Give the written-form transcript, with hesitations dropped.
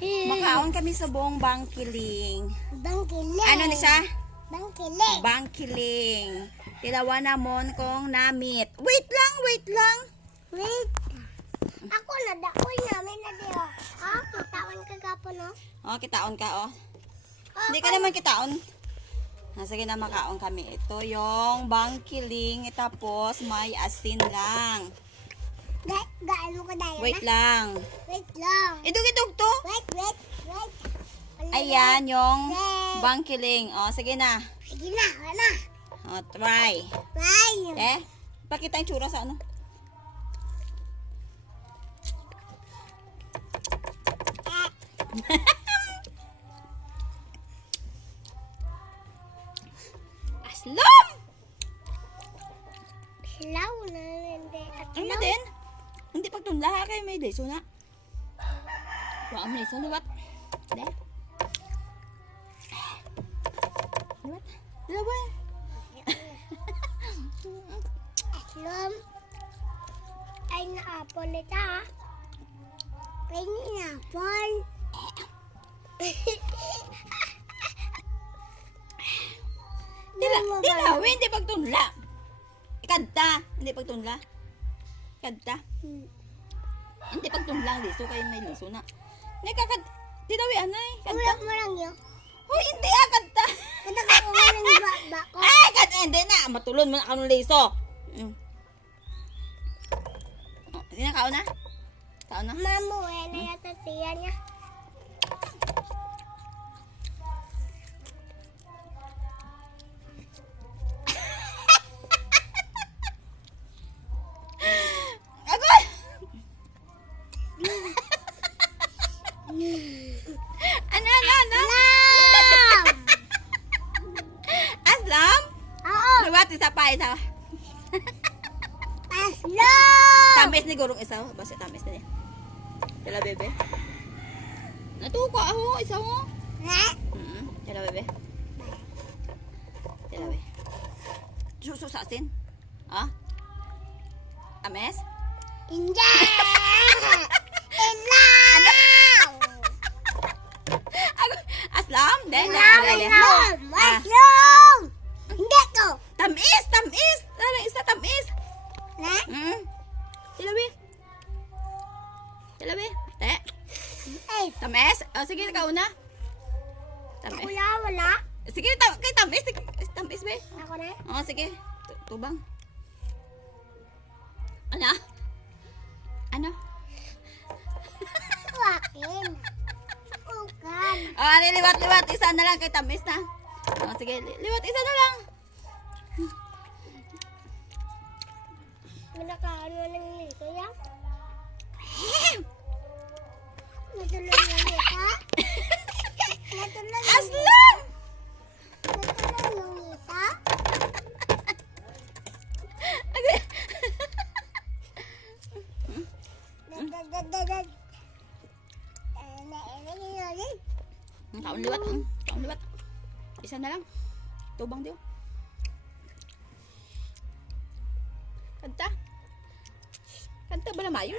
Makaon kami sa buong Bangkiling. Bangkiling. Ano ni siya? Bangkiling. Bangkiling. Tilawan namon kong namit. Wait lang, wait lang. Wait. Ako na dakoy namin na diyo. Ah, kitawan ka gapon no? Oh, kitaon ka oh. Hindi ka naman kitaon. Sige na, makaon kami. Ito yung bangkiling. Tapos may asin lang. Gaano ko dahil Wait lang. Wait lang. Idug-idug to. Wait. Ayan yung bangkiling. Oh, sige na. Sige na, wala. Oh, try. Bye. Pakita yung tsura sa ano. Aslam! Hilaw na hindi. Ano din? Hindi pagtunla kay may deso na. Wa am deso liwat. De. Liwat. Liwat. Aslam. Ay na-apple ito ah. Ay na-apple. Dila, hindi pagtunla. Ikanta, hindi pagtunla. Kanta. Hindi pagtunla liso kay may liso na. Ni kakad tidawi anay, kanta. Wala mo lang yun. Hoy, hindi kanta. Kanta ka mo lang ba ko. Ay, kanta hindi na matulon mo na kanong liso. Sige na, kaon na. Kaon na. Mamu, na yata siya niya. Ano? Aslam? Oo. Liwat, isa pa. Aslam! Tamis ni gurong isa. Basta tamis na niya. Tila, bebe. Natuko ako, isa mo. Ha? Tila, bebe. Tila, bebe. Suso sa asin. Ha? Ames? Hindi! Ilaw! Aslam? Mushroom! Hindi to! Tamis! Tara, isa tamis. Ha? Tila, bebe. Tila, bebe. Te. Ay, Tamis? O, sige, kauna. Tamis. wala. Sige, kay tamis. Tamis, be. Ako na? O, sige. Tubang. Ano? Ano? Wakin. Ukan. O, liwat. Isa na lang kay tamis na. O, sige. Liwat, isa na lang. Minakaano ng lito yan? Natulog ng lita? Natulog ng Aslam! Natulog ng lita? Dadadadad. Kaon liwat. Kaon liwat. Isa na lang. Tubang diyo. Kanta. Kanta ba na mayo?